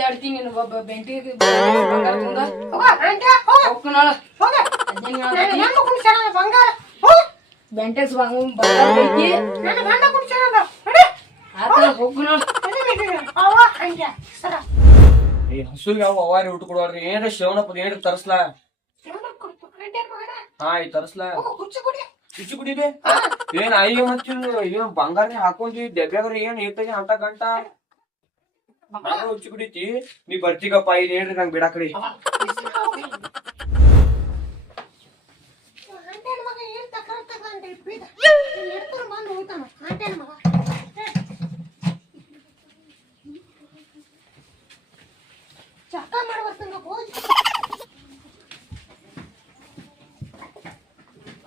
ಆಡ್ತೀನಿ ಬೆಂಟಿ ಬಂಗಾರ ತುಂಗ ಬೆಂಟೆಕ್ಸ್ ಹಸುಗೆ ಯಾವ ಅವಾರಿ ಊಟ ಕೊಡೋರಿ ಏನ್ರ ಶ್ರವಣಪ್ಪ ಏನ್ರ ತರಸ್ಲಾ ಹಾ ಈ ತರಸ್ಲಾ ಕುಚ್ಚಿ ಕುಡಿದೆ ಏನ್ ಅಯ್ಯ ಮಚ್ಚು ಏನ್ ಬಂಗಾರ ಹಾಕೊಂಡಿ ಡೆಬ್ಯಾಗ್ರ ಏನ್ ಏತಾಗಿ ಅಂತ ಗಂಟ ಹುಚ್ಚಿ ಕುಡಿತಿ ನೀ ಬರ್ತೀಗಪ್ಪ ಇಲ್ಲಿ ಹೇಳ್ರಿ ನಂಗೆ ಬಿಡಾ ಕಡೆ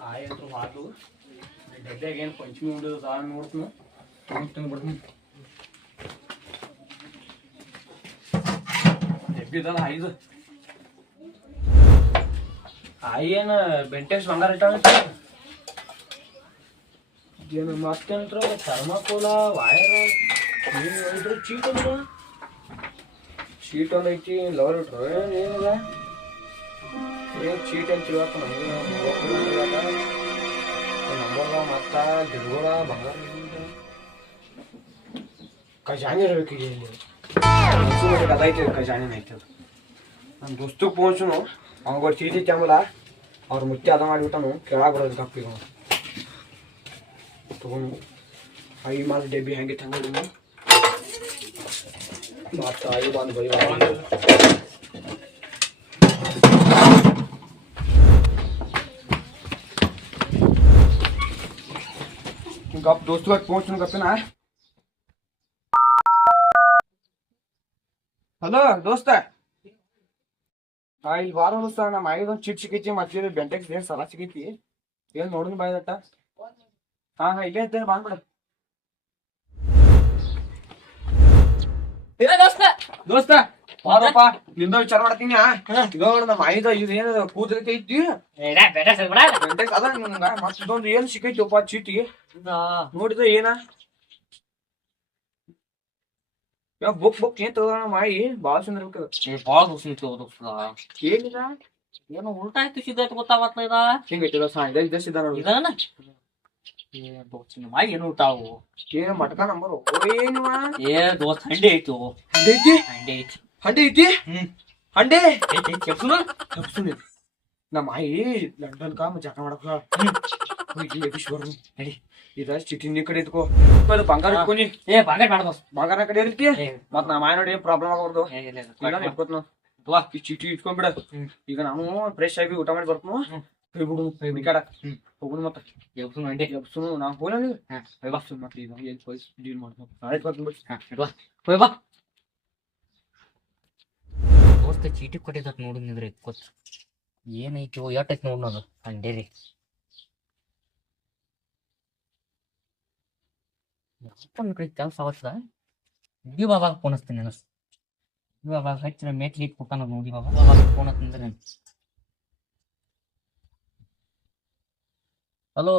ಆಯ್ತು ಮಾತು ಡಬ್ಬ್ಯಾಗ ಏನ್ ಪಂಚಮಿ ಉಂಡದ ಸಾಲ ನೋಡ್ತೀನಿ ಬಿಡ್ತೀನಿ ಡಬ್ಬಿದಲ್ಲ ಐದು ಏನ ಬೆಂಟೆಕ್ಸ್ ಬಂಗಾರ ಇಟ್ಟ ಏನು ಮತ್ತೇನಂತ್ರ ಥರ್ಮಾಕೋಲ ವಾಯರ್ ಏನು ಹೇಳಿದ್ರು ಚೀಟ್ ಅಂದ್ರ ಶೀಟ್ ಒಂದು ಐತಿ ಲವರ್ ಇಟ್ರು ಏನಿಲ್ಲ ಏನ್ ಚೀಟ್ ಅಂತ ತಿಳ್ಕ ನಂಬರ್ಗ ಮತ್ತ ಗಿಡಗಳ ಬಂಗಾರ ಖಜಾನೆ ಇರ್ಬೇಕೀಗ ಇಲ್ಲಿ ಅದೈತಿ ಖಜಾನೆ ಐತಿ ನಮ್ಮ ದೋಸ್ತಗೆ ಪೋನ್ಸುನು ಅವ್ಗ ಚೀಟಿ ಚಾಮಲ ಅವ್ರ ಮುಚ್ಚಿ ಅದ ಮಾಡಿಬಿಟ್ಟನು ಕೆಳಗೆ ಬರೋದು ಕಪ್ಪಿಗೆ ತಗೊಂಡು ಐ ಮಾಲ್ ಡೆಬ್ಬಿ ಹೆಂಗೆ ತಂಗಡಿ ಮತ್ತೆ ಐ ಬಂದು ಬೈ गप दोस्तों का पहुंच गप ना ಹಲೋ ದೋಸ್ತ ಇಲ್ಲಿ ವಾರ ದೋಸ್ತ ನಮ್ಮ ಐದೊಂದು ಚಿಟ್ ಸಿಕ್ಕೈತಿ ಮತ್ತೆ ಬೆಂಟೆಕ್ಸ್ ಏನ್ ಸಲ ಸಿಕ್ಕೈತಿ ಏನ್ ನೋಡಿನ ಬಾಯ್ದಟ್ಟ ಹಾ ಇಲ್ಲೇ ಇದ್ದೇನೆ ಬಂದ್ಬಿಡ ದೋಸ್ತ ಬಾರಪ್ಪ ನಿಂದ ವಿಚಾರ ಮಾಡ್ತೀನಿ ನಮ್ಮ ಐದ ಇದು ಏನ ಕೂದಲೈತಿ ಐತಿ ಬೆಂಟೆಕ್ಸ್ ಅದ ಮತ್ತೊಂದು ಏನ್ ಸಿಕ್ಕೈತಿಪ್ಪ ಚೀಟಿ ನೋಡಿದ ಏನ ಬುಕ್ ಏನ್ ತಗೋಣ ಮಾಡಿ ಬಾಳ ಸುಂದರ ಬಾಳ ದೋಸ್ತ ಏನಿದ ಏನು ಉಲ್ಟಾ ಆಯ್ತು ಸಿದ್ಧಾಯ್ತು ಗೊತ್ತಾಗತ್ತ ಇದ ಹಿಂಗೈತಿಲ್ಲ ಸಾಯ್ದ ಸಿದ್ಧ ಇದಾನ ಮಾಡಿ ಏನು ಊಟಾವು ಏನ ಮಟಕ ನಂಬರ್ ಏನು ಏ ದೋಸ್ತ ಹಂಡಿ ಐತು ಹಂಡಿ ಐತಿ ಹಂಡಿ ಐತಿ ಹಂಡೆ ನಮ್ಮ ಆಯಿ ಲಂಡನ್ ಕಾ ಜಕ ಮಾಡಕ ನಡಿ ಇದ ಚಿಟಿ ನೀ ಕಡೆ ಇದ್ಕೋ ಬಂಗಾರ ಇಟ್ಕೊನಿ ಏ ಬಂಗಾರ ಬೇಡ ದೋಸ್ತ ಬಂಗಾರ ಕಡೆ ಇರ್ತಿ ಮತ್ ನಮ್ಮ ಆಯ ನೋಡಿ ಏನ್ ಪ್ರಾಬ್ಲಮ್ ಆಗಬಾರ್ದು ಇಟ್ಕೋತ್ ಈ ಚೀಟಿ ಇಟ್ಕೊಂಡ್ಬಿಡ ಈಗ ನಾನು ಫ್ರೆಶ್ ಆಗಿ ಊಟ ಮಾಡಿ ಬರ್ತೀನಿ ಹೋಗ್ಬಿಡು ಮಿಕಾಡ ಹೋಗುದು ಮತ್ತ ಎಬ್ಸುನು ನಾ ಹೋಗ್ಲ ನೀವು ಮತ್ತೆ ಈಗ ಏನ್ ಪೈಸ್ ಡೀಲ್ ಮಾಡ್ತೀನಿ ನಾಳೆ ಬರ್ತೀನಿ ಹೋಯ್ ಬಾ ದೋಸ್ತ ಚೀಟಿ ಕೊಟ್ಟಿದ್ದ ನೋಡಿದ್ರೆ ಗೊತ್ತ ಏನೈತಿ ಎಟ್ಟೈತಿ ನೋಡ್ ಅಂಡೇರಿ ಅಪ್ಪನ ಕಡೆ ಕೆಲಸ ಅವತ್ತದ ಡಿ ಬಾಬಾಗ ಫೋನ್ ಹಚ್ತೀನಿ ಅನಸ್ ಡಿ ಬಾಬಾಗ ಹಚ್ಚಿನ ಮೇಟ್ಲಿ ಕೊಟ್ಟಾನ ನೋಡಿ ಬಾಬಾಗ ಫೋನ್ ಹತ್ತಂದ್ರೆ ಹಲೋ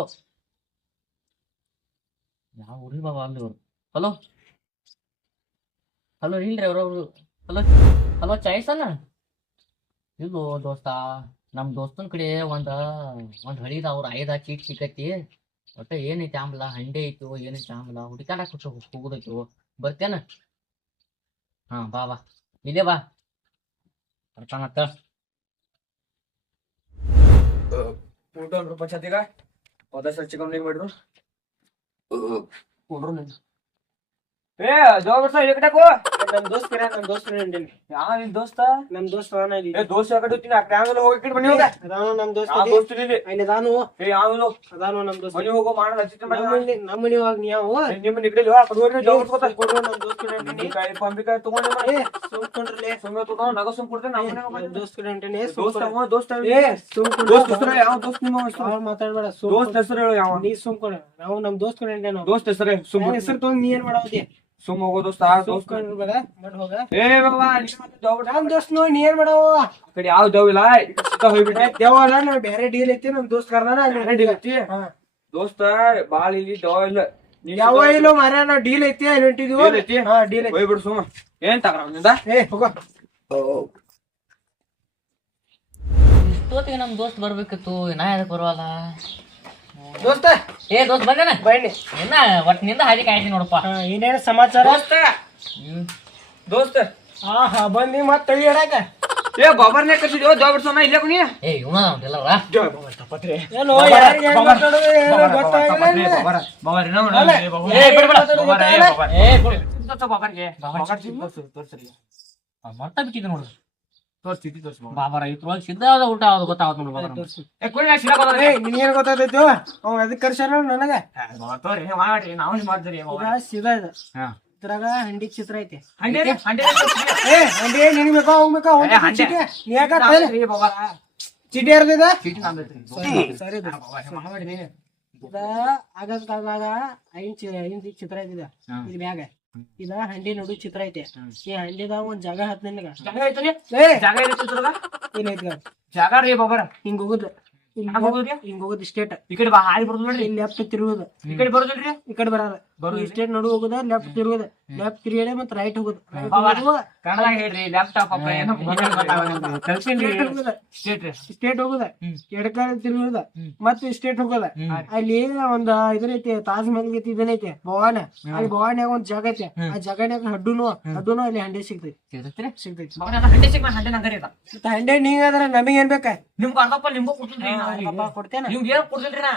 ಯಾವ ಊರಿ ಬಾಬಾ ಅಲ್ಲಿ ಅವರು ಹಲೋ ಹಲೋ ಇಲ್ರಿ ಅವ್ರವ್ರು ಹಲೋ ಹಲೋ ಚಾಯ್ಸಲ್ಲ ಇದು ದೋಸ್ತ ನಮ್ಮ ದೋಸ್ತನ ಕಡೆ ಒಂದ್ ಹಳಿದ ಅವ್ರ ಐದ ಚೀಟ್ ಸಿಕ್ಕೈತಿ ಒಟ್ಟ ಏನೈತಿ ಆಂಬಲ ಹಂಡೆ ಐತು ಏನೈತಿ ಆಂಬಲ ಹುಡುಕಾಡಕ್ ಹೋಗುದೈತು ಬರ್ತೇನ ಹಾ ಬಾ ಬಾ ಇಲ್ಲೇ ಬಾ ಬರ್ತಾನತ್ತ ಊಟ ಪಂಚಾಯತಿಗ ಹೋದ ಸರ್ ಚಿಕನ್ ಮಾಡ್ರು ಕೊಡ್ರು ಏ ಜೋಗ ಎಕಟಕೋ ನಮ್ ದೋಸ್ತ ಯಾವ ನಿನ್ ದೋಸ್ತ ನಮ್ ದೋಸ್ತ ಏ ದೋಸ್ತ ಯಾಕಡೆ ಆ ಟ್ಯಾಂಗಲ್ ಹೋಗಿ ಬನ್ನಿ ಹೋಗ ಅದಾನು ನಮ್ ದೋಸ್ತ ಆ ದೋಸ್ತ ಇಲ್ಲಿ ಅದಾನು ಏ ಯಾವನು ಅದಾನು ನಮ್ ದೋಸ್ತ ಮನಿ ಹೋಗೋ ಮಾಡಲ್ಲ ಅಚ್ಚಿತ ನಮ್ಮ ಮನಿ ಹೋಗಿ ನೀವು ನಿಮ್ಮ ನಿಗಡಿ ಆ ಕಡೆ ಹೋಗಿ ಜೋಗ ಕೊಡ್ತಾ ಕೊಡ್ರು ನಮ್ ದೋಸ್ತ ಕಾಯಿ ಪಂಬಿಕಾಯಿ ತಗೊಂಡೆ ಏ ಸುಮ್ಕೊಂಡ್ರಲೆ ಸುಮ್ಮನೆ ತಗೊಂಡು ನಗ ಸುಮ್ ಕೊಡ್ತೇನೆ ನಮ್ ದೋಸ್ತ ಕಡೆ ದೋಸ್ತ ಏ ಸುಮ್ಕೊಂಡ್ರ ದೋಸ್ತ ಹೆಸರು ಯಾವ ದೋಸ್ತ ನಿಮ್ಮ ಅವ್ರು ಮಾತಾಡ್ಬೇಡ ದೋಸ್ತ ಹೆಸರು ಹೇಳು ಯಾವ ನೀ ಸುಮ್ಕೊಂಡ ನಾವು ನಮ್ ದೋಸ್ತ ಕಡೆ ನಾವು ದೋಸ್ತ ಹೆಸರೇ ಸುಮ್ ಹೆಸರು ತಗೊಂಡ್ ನೀ ಏನ್ ಮಾಡಾವತಿ ಸುಮ್ ಹೋಗೋ ದೋಸ್ತ ದೋಸ್ತ ಹೋಗ ಏ ಬಾಬಾ ನಮ್ ದೋಸ್ತ ನೋಡಿ ನೀ ಏನ್ ಮಾಡಾವ ಕಡೆ ಯಾವ ದೇವಿಲ್ಲ ಹೋಗ್ಬಿಟ್ಟೆ ದೇವಲ್ಲ ನಾವ್ ಬೇರೆ ಡೀಲ್ ಐತಿ ನಮ್ ದೋಸ್ತ ಕರ್ದಾನ ದೋಸ್ತ ಬಾಳ ಇಲ್ಲಿ ದವ ಇಲ್ಲ ಯಾವ ಇಲ್ಲೋ ಮಾರ್ಯ ನಾವ್ ಡೀಲ್ ಐತಿ ಅಲ್ಲಿ ಹೊಂಟಿದೀವಿ Deal ಐತಿ? ಹಾ ಡೀಲ್ ಐತಿ ಹೋಗ್ಬಿಡು ಸುಮ್ಮ ಏನ್ ತಗೊಂಡಿಂದ ಏ ಹೋಗೋ ಇಷ್ಟೊತ್ತಿಗೆ ನಮ್ ದೋಸ್ತ್ ಬರ್ಬೇಕಿತ್ತು ನಾ ಯಾಕೆ ಬರೋಲ್ಲ ದೋಸ್ತ ಏ ದೋಸ್ತ್ ಬಂದೇನ ಬನ್ನಿ ಇನ್ನ ಒಟ್ಟಿನಿಂದ ಹಾದಿ ಕಾಯ್ತೀನಿ ನೋಡಪ್ಪ ಏನೇನು ಸಮಾಚಾರ ದೋಸ್ತ ಹಾ ಬಂದಿ ಮತ್ ತಳಿ ಇಡಾಕ ಏ ಗೊಬ್ಬರನೇ ಕಚ್ಚಿದ್ಯೋ ಜೋ ಬಿಡ್ಸೋಣ ಇಲ್ಲೇ ಕುನಿ ಏ ಇವನ ಎಲ್ಲರ ಏನೋ ಯಾರಿಗೆ ಹೆಂಗ್ ಮಾತಾಡೋದು ಏನೋ ಗೊತ್ತಾಗಿಲ್ಲ ನಿಮ್ಗೆ. ಮರ್ತ ಬಿಟ್ಟಿದ್ದೆ ನೋಡ್ರಿ ಬಾಬಾರ ಇದ್ರೊಳಗೆ ಸಿದ್ಧ ಆದ ಊಟ ಆದ ಗೊತ್ತಾಗತ್ ನೋಡ್ರಿ ಬಾಬಾರ ಏ ನಿನ್ಗೇನ್ ಗೊತ್ತಾಗ್ತೈತಿ ಅವ್ ಅದಕ್ಕೆ ಕರ್ಸ್ಯಾರ ನನಗ ಈಗ ಸೀದಾ ಇದು ಇದ್ರಾಗ ಹಂಡಿ ಚಿತ್ರ ಐತಿ ಏ ಹಂಡಿ ನಿನಗ್ ಬೇಕಾ ಅವ್ ಬೇಕಾ ಅವ್ನ್ ಬೇಕಾ ಚೀಟಿ? ನೀ ಯಾಕ ತಲೆ? ಚೀಟಿ ಯಾರ್ದಿದ ಸರಿ ಇದ ಆಗದ ಕಾಲದಾಗ ಐನ್ ಚಿತ್ರ ಐತಿದ ಇದು ಬ್ಯಾಗ ಇದ ಹಂಡಿ ನಡು ಚಿತ್ರ ಐತಿ ಈ ಹಂಡಿದಾಗ ಒಂದ್ ಜಾಗ ಹತ್ ನಿನಗ ಏ ಇಲ್ಲ ಐತಿ ಜಾಗ ರೀ ಬಾಬರ ಹಿಂಗ್ ಹೋಗುದು ಹಿಂಗ್ ಹೋಗುದು ಸ್ಟೇಟ್ ಈ ಕಡೆ ಬಾ ಹಾರಿ ಬರೋದು ನೋಡ್ರಿ ಇಲ್ಲಿ ಲೆಫ್ಟ್ ತಿರುಗುದು ಈ ಕಡೆ ಬರೋದಿಲ್ರಿ ಈ ಕಡೆ ಬರಲ್ಲ ಸ್ಟೇಟ್ ನಡು ಹೋಗುದ ಲೆಫ್ಟ್ ತಿರುಗುದ ಲೆಫ್ಟ್ ತಿರುಗಡೆ ಮತ್ ರೈಟ್ ಹೋಗುದು ಕನ್ನಡ ಹೇಳ್ರಿ ಲ್ಯಾಪ್ಟಾಪ್ ಸ್ಟೇಟ್ ಹೋಗುದ ಎಡಕ ತಿರುಗುದ ಮತ್ ಸ್ಟೇಟ್ ಹೋಗುದ ಅಲ್ಲಿ ಒಂದ್ ಇದೈತಿ ತಾಜ್ ಮಹಲ್ ಗತಿ ಇದೈತಿ ಭವಾನ ಅಲ್ಲಿ ಭವಾನ್ಯಾಗ ಒಂದ್ ಜಾಗ ಐತಿ ಆ ಜಾಗನ್ಯಾಗ ಹಡ್ಡುನು ಅಲ್ಲಿ ಹಂಡೆ ಸಿಗ್ತೈತಿ ಮತ್ತ ಹಂಡೆ ನೀವ್ ಅದ್ರ ನಮಗ್ ಏನ್ ಬೇಕ ನಿಮ್ಗೆ ಅರ್ಧಪ್ಪ ಲಿಂಬು ಕೊಡ್ತೀನಿ ಕೊಡ್ತೇನೆ ನಿಮ್ಗೆ ಏನು ಕೊಡ್ತಿಲ್ರಿ ನಾ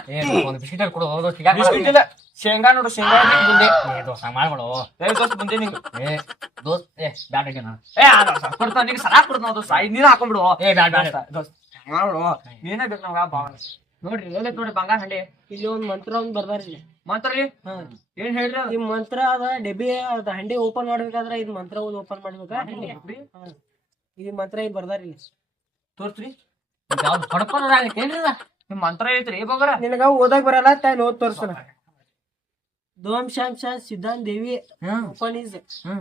ಒಂದು ಬಿಸ್ಕಿಟ್ ಕೊಡು ಹೋದ ಬಿಸ್ಕಿಟ್ ಇಲ್ಲ ಶೇಂಗಾ ನೋಡು ಶೇಂಗಾ ಬುಂದೆ ದೋಸ್ತ ಮಾಡ್ಬಿಡು ದೋಸ್ತ್ ಬುಂದೆ ನಿಂಗೆ ಏ ದೋಸ್ತ್ ಏ ಬ್ಯಾಡ ನಾನು ಕೊಡ್ತಾವ ನಿಂಗೆ ಸಲ ಕೊಡ್ತಾವ ದೋಸ್ತ ನೀನು ಹಾಕೊಂಡ್ಬಿಡು ಏ ಬ್ಯಾಡ ಬ್ಯಾಡ ದೋಸ್ತ್ ಮಾಡ್ಬಿಡು ನೀನೇ ಬೇಕು ನಮ್ಗ ಭಾವನೆ ನೋಡ್ರಿ ಎಲ್ಲೈತ್ ನೋಡ್ರಿ ಬಂಗಾರ ಹಂಡೆ ಇಲ್ಲಿ ಒಂದ್ ಮಂತ್ರ ಒಂದ್ ಬರ್ದಾರ ಇಲ್ಲಿ ಮಾತ್ರ ರೀ ಏನ್ ಹೇಳ್ರಿ ಈ ಮಂತ್ರ ಅದ ಡೆಬ್ಬಿ ಅದ ಹಂಡೆ ಓಪನ್ ಮಾಡ್ಬೇಕಾದ್ರ ಇದ್ ಮಂತ್ರ ಓಪನ್ ಮಾಡ್ಬೇಕಾ ಇದು ಮಂತ್ರ ಇಲ್ಲಿ ಬರ್ದಾರ ಇಲ್ಲಿ ತೋರ್ಸ್ರಿ ಯಾವ್ದು ಹೊಡ್ಕೊಂಡ್ರಾಗತ್ತೇನ್ರಿ ನಿಮ್ ಮಂತ್ರ ಐತ್ರಿ ಬಾಬರ ನಿನಗ ಓದಕ್ ಬರಲ್ಲ ತಾಯಿ ಓದ್ ತೋರ್ಸ್ತಾನ ದೋಮ್ ಶಾಮ್ ಶಾ ಸಿದ್ಧಾಂತ್ ದೇವಿ ಓಪನ್ ಈಸ್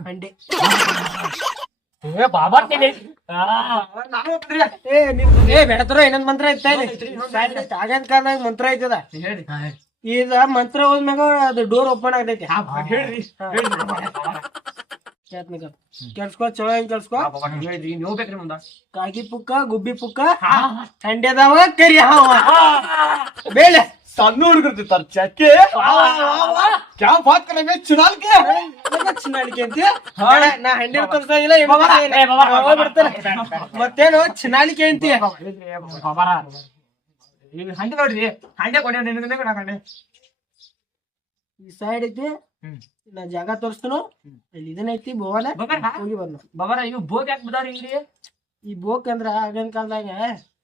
ಹಂಡೆ ಬಾಬಾ ಏ ಬೇಡತರ ಇನ್ನೊಂದ್ ಮಂತ್ರ ಐತೆ ಆಗಂತ ಕಾಲದಾಗ ಮಂತ್ರ ಐತದ ಹೇಳ್ರಿ ಈಗ ಮಂತ್ರ ಹೋದ್ಮ್ಯಾಗ ಅದು ಡೋರ್ ಓಪನ್ ಆಗ್ತೈತಿ ಹೇಳ್ರಿ ಕೆಲ್ಸ್ಕೊ ಚಲೋ ಹೆಂಗ್ ಕೆಲ್ಸ್ಕೊ ಹೇಳ್ರಿ ನೀವು ಬೇಕ್ರಿ ಮುಂದ ಕಾಗಿ ಪುಕ್ಕ ಗುಬ್ಬಿ ಪುಕ್ಕ ಹಂಡೆದವ ಕರಿ ಹಾವ ಬೇಳೆ ಸಣ್ಣ ಹುಡುಗರ್ತಿರ್ತಾರ ಚಕ್ಕೆ ಕ್ಯಾ ಬಾತ್ ಕರೆಂಗೆ ಚುನಾಲ್ ಕೆ ಚಿನ್ನಾಳಿಕೆ ಅಂತ ನಾ ಹಂಡೆ ತೋರ್ಸ್ತಾ ಇಲ್ಲ ಬಿಡ್ತಾನೆ ಮತ್ತೇನು ಚಿನ್ನಾಳಿಕೆ ಅಂತೀಯ ಹಂಗೆ ನೋಡ್ರಿ ಹಂಗೆ ಕೊಡಿ ನಿನ್ಗೆ ಕಂಡೆ ಈ ಸೈಡ್ ಐತಿ ನಾ ಜಾಗ ತೋರಿಸ್ತನು ಇಲ್ಲಿ ಇದನ್ನ ಐತಿ ಬೋವನ ಹೋಗಿ ಬಂದು ಬಾಬಾರ ಇವ್ ಬೋಗ್ ಯಾಕೆ ಬಿದಾರ ಹಿಂಗ್ರಿ ಈ ಬೋಕ್ ಅಂದ್ರ ಆಗಿನ ಕಾಲದಾಗ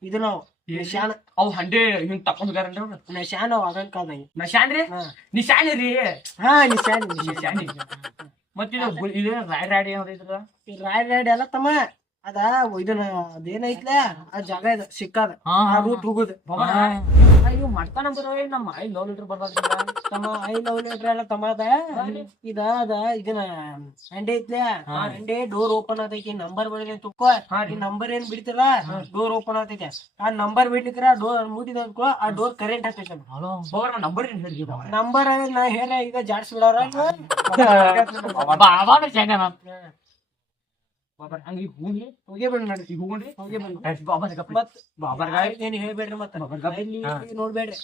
ಇದು ನಾವು ನಿಶಾನ ಅವ್ ಹಂಡೆ ಹಿಂಗ್ ತಕೊಂಡ್ ಹೋಗ್ಯಾರನ್ರಿ ಅವ್ರು ನಿಶಾನ ಅವ್ ಆಗಿನ ಕಾಲದಾಗ ನಶಾನ್ರಿ ನಿಶಾನಿ ರೀ ಹಾ ನಿಶಾನ ನಿಶಾನಿ ಮತ್ತಿದು ಇದು ರಾಯ್ ಏನೈತ್ರ ಈ ರಾಯ್ ರಾಯ್ ಎಲ್ಲ ತಮ್ಮ ಅದ ಇದನ್ನ ಅದೇನೈತ್ಲ ಆ ಜಾಗ ಇದ ಸಿಕ್ಕದ ಆ ರೂಟ್ ಹೋಗುದು ಇವ್ ಮಾಡ್ತಾನ ಬರೋಯ್ ನಮ್ಮ ಐ ಲವ್ ಲೀಟರ್ ಬರ್ತಾರ ತಮ್ಮ 5 ಲೀಟರ್ ಎಲ್ಲ ತಮ್ಮ ಅದ ಇದನ್ನ ಹಂಡೆ ಐತ್ಲ ಹಂಡೆ ಡೋರ್ ಓಪನ್ ಆತೈತಿ ನಂಬರ್ ಬಡಿದ ತುಕ್ಕೋ ಈ ನಂಬರ್ ಏನ್ ಬಿಡ್ತಿಲ್ಲ ಡೋರ್ ಓಪನ್ ಆತೈತಿ ಆ ನಂಬರ್ ಬಿಡ್ಲಿಕ್ರ ಡೋರ್ ಮುಟ್ಟಿದ ಆ ಡೋರ್ ಕರೆಂಟ್ ಆಗ್ತೈತಿ ನಂಬರ್ ಏನ್ ಹೇಳಿ ನಂಬರ್ ನಾ ಹೇಳ ಈಗ ಜಾಡ್ಸ್ಬಿಡವ್ರ ಬಾಬರ್ ಹಂಗ ಈಗ ಹೂನ್ರಿ ಹೋಗಿ ಬಂದ್ ನೋಡಿ ಈಗ ಹೂನ್ರಿ ಹೋಗಿ ಬಂದ್ ಮತ್ ಬಾಬರ್ ಏನ್ ಹೇಳ್ಬೇಡ್ರಿ ಮತ್ತ ನೋಡ್ಬೇಡ್ರಿ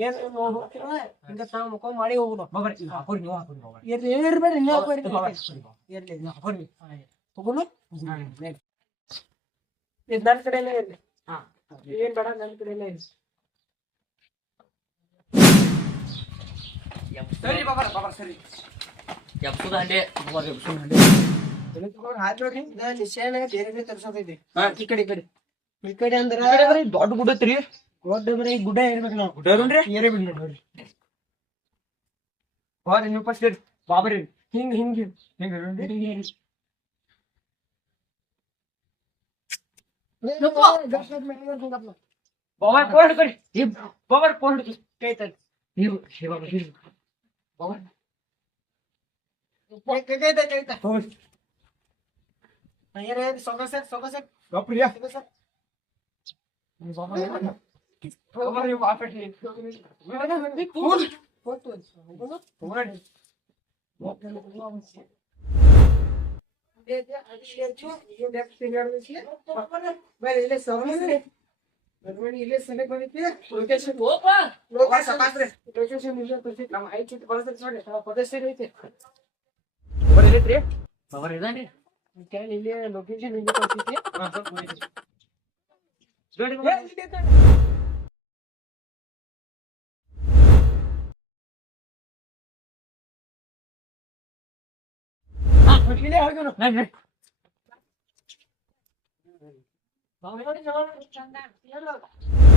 ಏನ್ ಹೋಗ್ತೀರ ಹಿಂಗ ತಾವ್ ಮುಖ ಮಾಡಿ ಹೋಗುದು ಬಾಬರ್ ಹಾಕೋರಿ ನೀವು ಹಾಕೋರಿ ಬಾಬರ್ ಇರ್ಬೇಡ್ರಿ ನೀವು ಇರ್ಲಿ ಹಾಕೋರಿ ಹೋಗುನು ಇದು ನನ್ನ ಕಡೆನೇ ಇರ್ಲಿ ಏನ್ ಬೇಡ ನನ್ನ ಕಡೆನೇ ಇರ್ಲಿ ಸರಿ ಬಾಬರ್ ಬಾಬರ್ ಸರಿ ಎಪ್ಸುದ ಹಂಡೆ ನಿಶಾನ ಬೇರೆ ತರ್ಸೋದೈತಿ ಈ ಕಡೆ ಅಂದ್ರ ದೊಡ್ಡ ಗುಡ್ಡ ಐತ್ರಿ ದೊಡ್ಡ ಈ ಗುಡ್ಡ ಇರ್ಬೇಕು ನಾವು ಗುಡ್ಡ ಏರೇ ಬಿಡ್ ನೋಡ್ರಿ ಬಾಬರ್ ನೀವು ಫಸ್ಟ್ ಬಾಬರ್ ಹಿಂಗ್ ಹಿಂಗ್ ಬಾಬರ್ ಕೋಲ್ಡ್ ಕರಿ ಬಾಬರ್ ಕೋಲ್ಡ್ ಕೈ ತಟ್ಟಿ ನೀವು ಬಾಬರ್ ಬಾಬರ್ ಬಾಪ್ರಿಯಾ ಬಾಬರ್ ನೀವು ಇಲ್ಲೇ ಸಂಡೆ ಬಂದಿದ್ದೆ ಲೊಕೇಶನ್ ನಮ್ಮ ಐದು ಚೀಟಿ ಬಳಸ್ತಾರೆ ನೋಡಿ ಪ್ರದೇಶ ಐತೆ ಪವರ್ ಇದಾನ್ರಿ ಇಲ್ಲೇ ಲೊಕೇಶನ್ ಇಲ್ಲೇ ಕಳ್ಸಿದ್ದೆ ಇಲ್ಲೇ ಹೋಗ್ಯಾನು. ನಡ್ರಿ. ಬಾವಿ ನೋಡಿ, ಚಲೋ ನೋಡಿ.